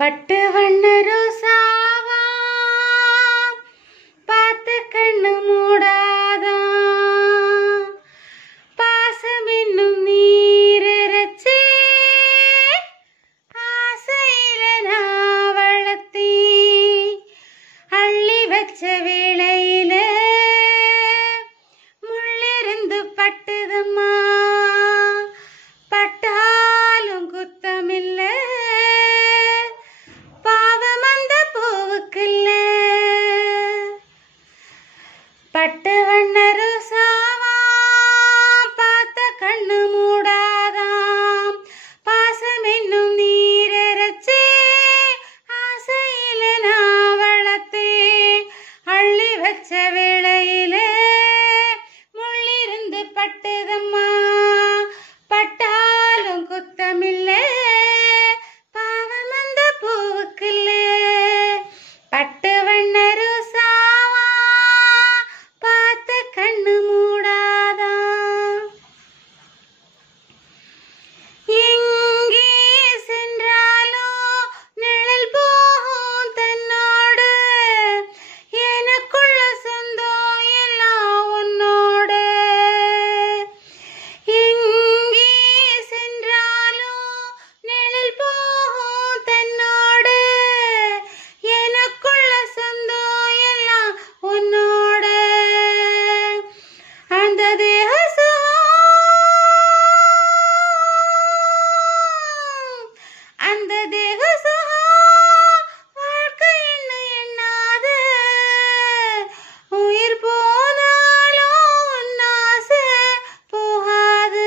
பட்டு வண்ண ரோசாவா பார்த்து கண்ணு மூடாதா பாசம் என்னும் நீரச்சே ஆசையில நான் வளர்த்தி அள்ளி வச்ச வேளையில முள்ளிருந்து பட்டுதம்மா பட்டாலும் குத்தமில்ல பட்டு வண்ண ரோசாவா பார்த்த கண்ணு மூடாதாம் பாசம் என்னும் நீரச்சே ஆசையில நான் வளர்த்தே அள்ளி வச்ச வேளையில முள்ளிருந்து பட்டுதம்மா பட்டாலும் குத்தமில்ல பாவம் அந்த பூவுக்குல்ல பட்டு வண்ண ரோசாவா கண்ணு மூடாதா எங்கே சென்றாலோ நிழல் போகும் தன்னோடு எனக்குள்ள சொந்தம் எல்லாம் உன்னோட எங்கே சென்றாலோ நிழல் போகும் தன்னோடு எனக்குள்ள சொந்தம் எல்லாம் உன்னோட அந்த தேக வாழ்க்கை என்ன எண்ணாத உயிர் போனாலும் உன்னாசை போகாது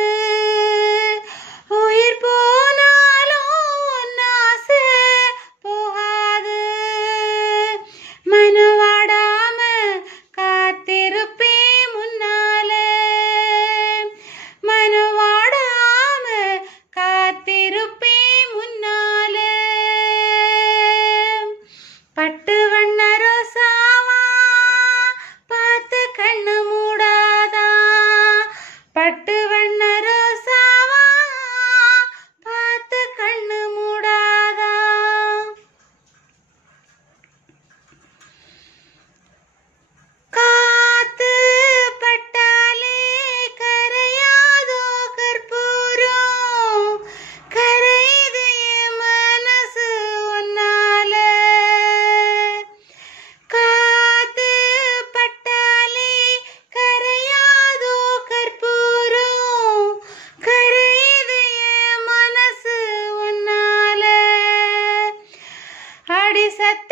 உயிர் போனாலும் உன்னாசை போகாது மனவாடாம காத்திருப்பே முன்னாலே மனவாடாம காத்திருப்பே பட்டு வண்ண ரோசாவா பார்த்து கண்ணு மூடாதா பட்டு வண்ண ரோசாவா பார்த்து கண்ணு மூடாதா காத்து பட்டாலே கரையாதோ கற்பூரம் கரையுது என் மனசு ஒன்னால காத்து பட்டாலே கரையாதோ கற்பூரம் கரையுது என் மனசு ஒன்னால அடி சத்த